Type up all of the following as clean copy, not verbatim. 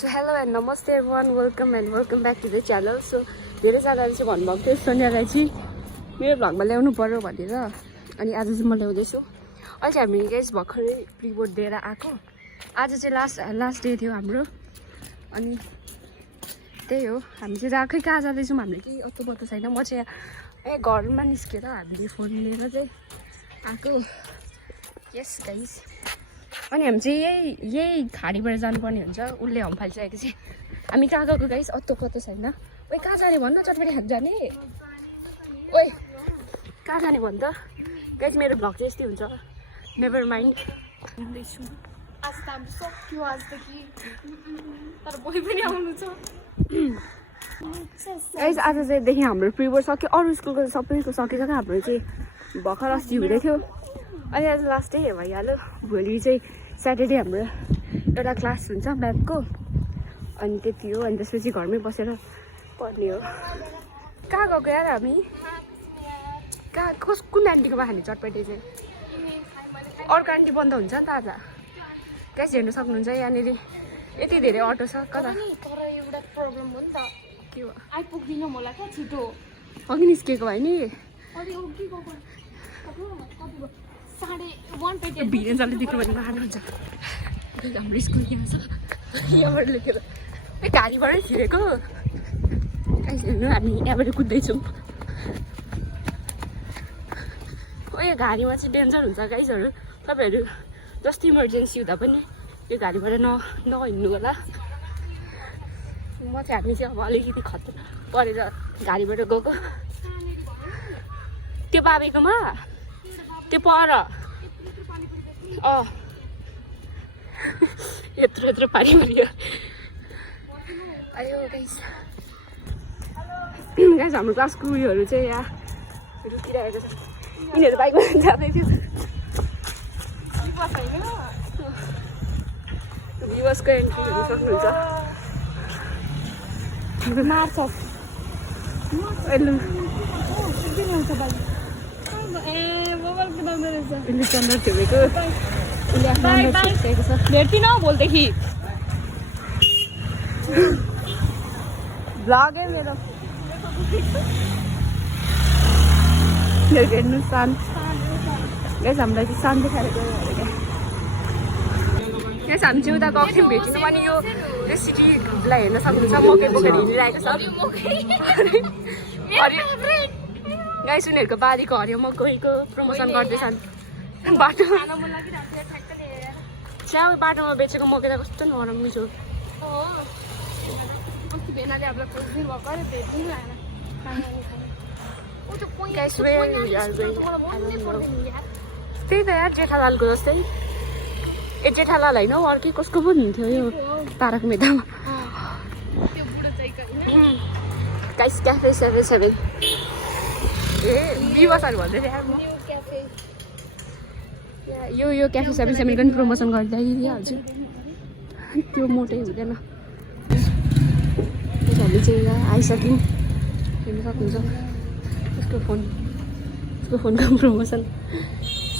So hello and namaste everyone, welcome back to the channel. So धेरैजनाले चाहिँ भन्नुभएको थियो सोनियालाई चाहिँ मेरो भ्लगमा ल्याउनु पर्यो भनेर अनि आज चाहिँ म ल्याउँदैछु। अहिले चाहिँ हामी गाइस भर्खरै प्रिबोर्ड दिएर आएको। आज चाहिँ लास्ट डे थियो हाम्रो अनि त्यही हो हामी चाहिँ राखै कहाँ जाँदैछौँ हामीले केही अत्तो पत्तो छैन। म चाहिँ घरमा निस्केर हामीले फोन लिएर चाहिँ आएको। यस गाइस अनि हामी चाहिँ यही खाडीबाट जानुपर्ने हुन्छ। उसले हम फालिसकेको चाहिँ हामी कहाँ गएको गाइस अत्तो पत्तो छैन। ओइ कहाँ जाने भन्न चटपटी खान जाने ओइ कहाँ जाने भन् त गाइस। मेरो भ्लग चाहिँ यस्तै हुन्छ नेभर माइन्ड। आज त हाम्रो सक्यो आजदेखि तर भोलि पनि आउनु छ गाइस। आज चाहिँदेखि हाम्रो प्रिबोर्ड सक्यो, अरू स्कुलको सबैको सकिसक्यो, हाम्रो चाहिँ भर्खर अस्ति हुँदै थियो। अनि आज लास्ट डे भइहाल्यो। भोलि चाहिँ स्याटरडे हाम्रो एउटा क्लास हुन्छ म्याथको अनि त्यति हो। अनि त्यसपछि घरमै बसेर पढ्ने हो। कहाँ गएको यार हामी? कहाँ कुन आन्टीकोमा खाने चटपटे चाहिँ? अर्को आन्टी बन्द हुन्छ नि त आज। गाइस हेर्नु सक्नुहुन्छ यहाँनिर यति धेरै अटो छ। कता तर एउटा प्रब्लम हो नि त। के हो? आइपुग्दिनँ होला क्या छिटो। अघि निस्केको भयो नि। भिडियो जसले देख्नु भने मार्नु हुन्छ। हाम्रो स्कुल यहाँ छ यहाँबाट लेखेर गाडीबाटै छिरेको। हेर्नु हामी यहाँबाट कुद्दैछौँ। यो गाडीमा चाहिँ डेन्जर हुन्छ गाइसहरू। तपाईँहरू जस्तो इमर्जेन्सी हुँदा पनि यो गाडीबाट नहिँड्नु होला। म चाहिँ हामी चाहिँ अब अलिकति खतरा परेर गाडीबाट गएको। त्यो बाबेकोमा त्यो पर यत्रो पानी पऱ्यो। अयो गाइस हाम्रो क्लासको उयोहरू चाहिँ यहाँ रुकिरहेको छ। यिनीहरू बाइकमा जाँदै थियो। भ्युवर्सको एन्ट्री हेर्नु सक्नुहुन्छ। मार्छ चन्द्र छेमेको भेट्दिन भोलिदेखि भ्लगै मेरो हेर्नु शान्त गाइस। हामीलाई चाहिँ शान्ति खाएको गाइस। हामी चाहिँ उता गएको थियौँ भेट्नु पनि यो सिटीलाई हेर्न सक्नुहुन्छ। मकै बोकेर हिँडिरहेको छ गाइस। उनीहरूको बारीको हरियो मकैको प्रमोसन गर्दैछन्। बाटोमा बेचेको मकै त कस्तो नरम मिठो। त्यही त यार जेठालालको जस्तै। ए जेठालाल होइन हौ अर्कै कसको पो हुन्थ्यो यो तारक मेहतामा। गाइस क्याफे 77 ए बिवासहरू भन्दै थिएँ म। यो क्याफे 77 पनि प्रमोसन गरिदिइहाल्छु। त्यो मोटै हुँदैन। हामी चाहिँ यहाँ आइसक्यौँ हेर्नु सक्नुहुन्छ। उसको फोनको प्रमोसन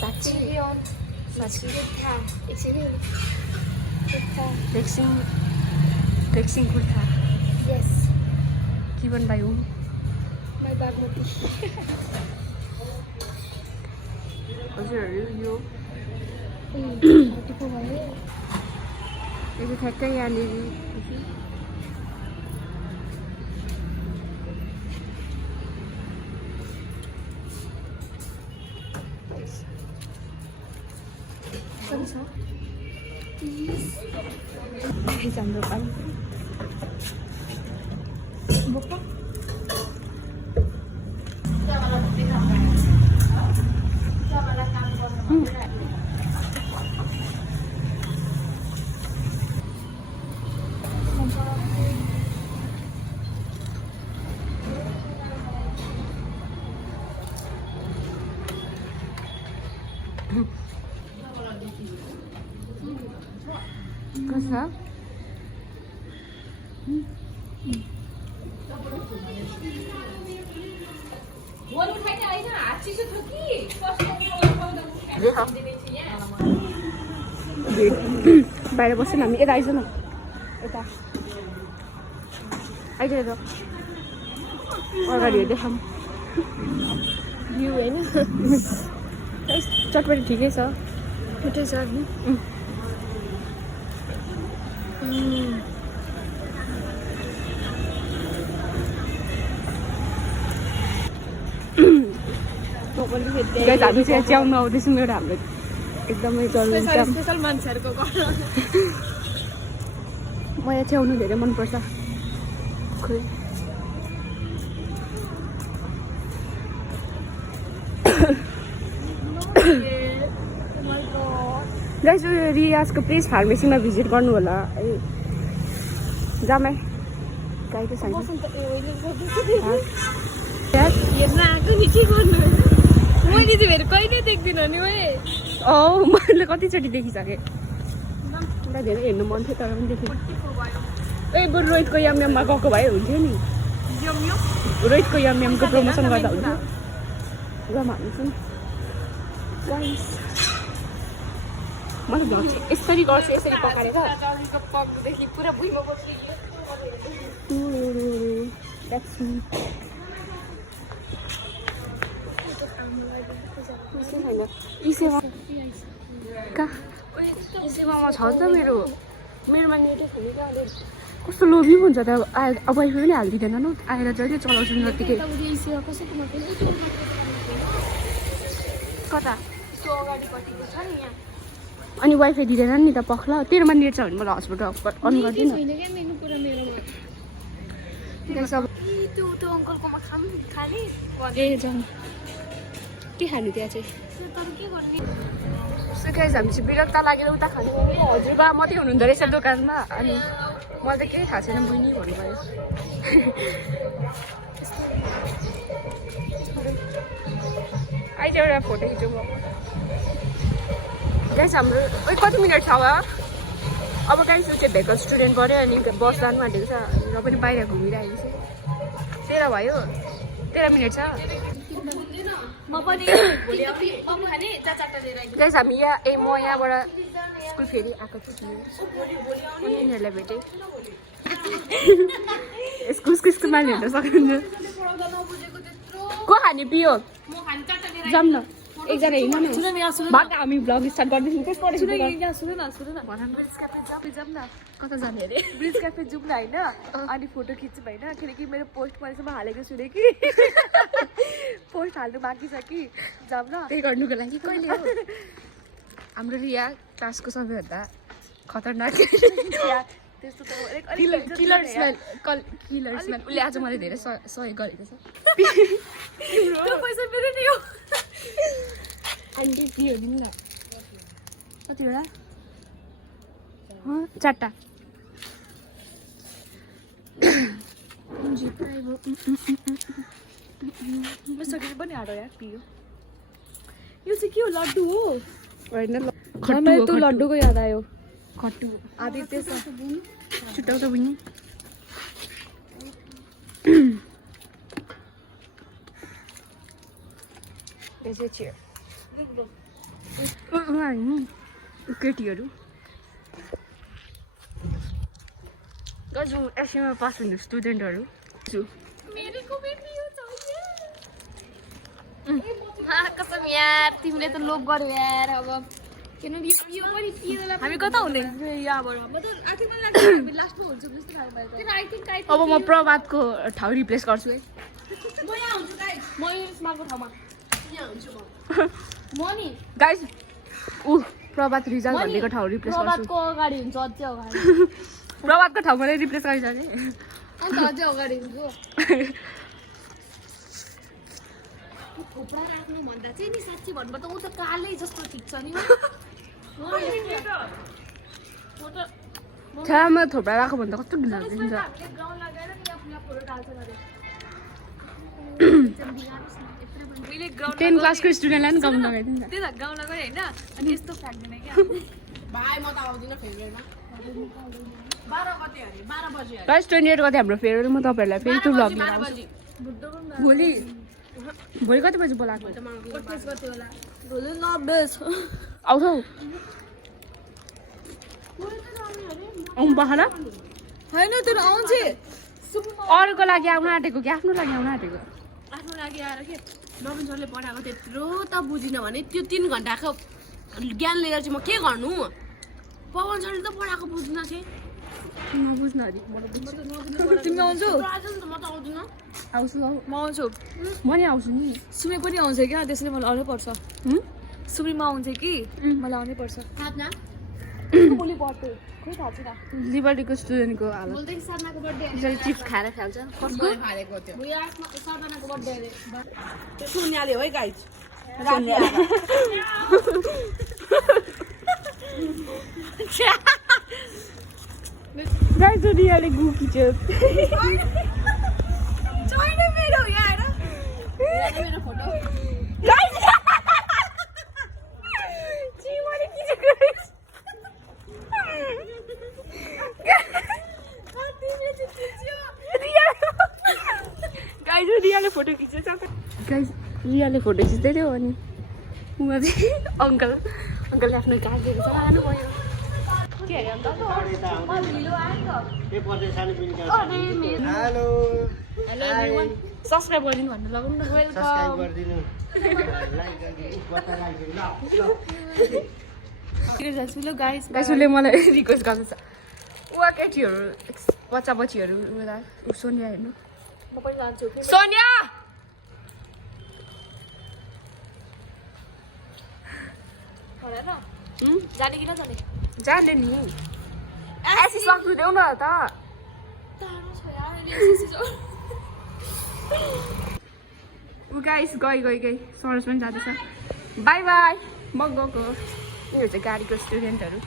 साँच्ची फ्लेक्सिङ कुर्ता जीवन भाइ हुँ हजुरहरू। यो ठ्याक्कै यहाँनिर हाम्रो पानी कसा बाहिर बस्छ हामी यता आइज न यता आइज त अगाडि देखाऊँ भ्यू होइन चटपटी ठिकै छ मिठो छ नि गाइस हामी चाहिँ च्याउनु आउँदैछौँ एउटा हाम्रो एकदमै जरुरी काम स्पेसल मान्छेहरूको घर मलाई च्याउनु धेरै मनपर्छ खोइ गाइस रियाजको प्लिज फार्मेसीमा भिजिट गर्नु होला जामै गाई त छैन हेर्न आएको नि के गर्नु मैले चाहिँ फेरि कहिले देख्दिनँ नि मैले मैले कतिचोटि देखिसकेँ मलाई धेरै हेर्नु मन थियो तर पनि देखेँ ए बरु रोहितको यमयममा गएको भए हुन्थ्यो नि रोहितको यमयमको प्रमोसन गर्दा हुन्थ्यो जाम हाल्नुहोस् न मैले भ्लग यसरी गर्छु यसरी पकाएर पगदेखि पुरा भुइँमा इसेवामा छ त मेरोमा नेटै छैन क्या अहिले कस्तो लोभी हुन्छ त अब वाइफाई पनि हालिदिँदैन न आएर जहिले चलाउँछु जतिकै कता अनि वाइफाई दिँदैन नि त पख्ला तेरोमा नेट छ भने मलाई हस्पिटल अन गरिदिनु ए जाउँ के खानु त्यहाँ चाहिँ सुकाइस हामी चाहिँ विरक्त लागेर उता खानु हजुरबा मात्रै हुनुहुँदो रहेछ दोकानमा अनि मलाई त केही थाहा छैन बहिनी भन्नुभयो अहिले एउटा फोटो खिचौँ गाइस हाम्रो कति मिनट छ अब गाइस चाहिँ भेकल स्टुडेन्ट पऱ्यो अनि बस जानु आँटेको छ र पनि बाहिर घुमिरहेको छ 13 भयो 13 मिनट छ गाइस हामी यहाँ म यहाँबाट स्कुल फेरि आएको थिएँ अनि यिनीहरूलाई भेटेँ स्कुल माने हेर्न सक्नुहुन्छ को खाने पियो जाऊँ न एकजना हिँड्नु न भाग हामी भ्लग स्टार्ट गर्दैछौँ कता जाने अरे ब्रिज क्याफे जाउँ न होइन अनि फोटो खिच्छु होइन किनकि मेरो पोस्ट परेसम्म हालेको सुने कि पोस्ट हाल्नु बाँकी छ कि जाऊँ न त्यही गर्नुको लागि कहिले हो हाम्रो रिया क्लासको सबैभन्दा खतरनाक त्यस्तो त किलर स्मेल उसले आज मलाई धेरै सहयोग गरेको छ पैसा मेरो नि हो आन्टी दियो दिनु न कतिवटा 4टा सकेर पनि हाडो यार पियो यो चाहिँ के हो लड्डु हो होइन त्यो लड्डुको याद आयो खट्टु आदित्य छ छुट्याउँछ बहिनी केटीहरू गजु एसएमा पास हुने स्टुडेन्टहरू कसम यार तिमीले त लोभ गर्यो यार अब हामी कता हुने अब म प्रभातको ठाउँ रिप्लेस गर्छु है गाइस प्रभात रिजल्ट भनेको ठाउँ रिप्लेस गर्छु प्रभातको अगाडि हुन्छ अझै अगाडि प्रभातको ठाउँमा रिप्लेस गरिसकेँ अन्त अझै अगाडि हुन्छ थोप्रा राख्नु भन्दा चाहिँ नि साँच्ची भन्नुपर्दा ऊ त कालै जस्तो ठिक छ नि छामा थोप्रा राख्यो भने त कस्तो ढिलो हुन्छ ग्राउन्ड लगाएर नि आफ्नो फोटो डाल्छ मैले 10 क्लासको स्टुडेन्टलाई पनि गाउँ लगाइदिन्छ त्यही त गाउँ लगाएर होइन अनि यस्तो फ्याँक्दैन क्या भाइ म त आउँदिनँ फेरिमा 12 गते अरे 12 बजे गाइस 28 गते हाम्रो फेयरवेल म तपाईँहरूलाई फेरि त्यो भ्लग लिएर आउँछु भोलि कति बजी बोलाएको 25 गते होला भोलि 90 आउँछौ आउनु पख न होइन त्यो आउँछ अरूको लागि आउनु आँटेको कि आफ्नो लागि आउनु आँटेको? आफ्नो लागि आएर के नवीन सरले पढाएको त्यत्रो त बुझिनँ भने त्यो 3 घन्टाको ज्ञान लिएर चाहिँ म के गर्नु? पवन सरले त पढाएको बुझ्न थिएँ। नबुझ्नु अरे तिमी आउँछौ? म त आउँदिनँ। आउँछु म आउँछु। म नि आउँछु नि। सुमी पनि आउँछ क्या त्यसैले मलाई आउनै पर्छ। सुमीमा आउँछ कि मलाई आउनै पर्छ। साथमा भोलि बर्थडे खोइ थाहा छैन। लिबर्टीको स्टुडेन्टको हालत बोल्दै साथमाको बर्थडे जसले चिप्स खाएर खान्छ कसको खाएको थियो। भुइँ आसमा साथमाको बर्थडे अरे। त्यो सोनियाले हो है गाइस। गाइस रियाले गु किच्यो छैन मेरो यहाँ हेर। मेरो फोटो गाइस चिमले किच्यो गाइस रियाले फोटो खिच्छ गाइस रियाले फोटो खिच्दै थियो अनि उहाँ चाहिँ अङ्कलले आफ्नो गाडीहरू चलाउनु भयो के अरे अन्त हेलो एभ्रिवान सब्स्क्राइब गरिदिनु भन्नु लगाउनु न सब्स्क्राइब गरिदिनु ल गाइस गाइसले मलाई रिक्वेस्ट गर्दैछ उहाँ केटीहरू बच्चा बच्चीहरू सोनिया हेर्नु म पनि जान्छु कि सोनिया भनेर जाने कि नजाने जाने नि एसी सक्नु देऊ न त टाढो छ यार एसएससी गाइस गई सरस पनि जाँदैछ बाई बाई म गएको यिनीहरू चाहिँ गाडीको स्टुडेन्टहरू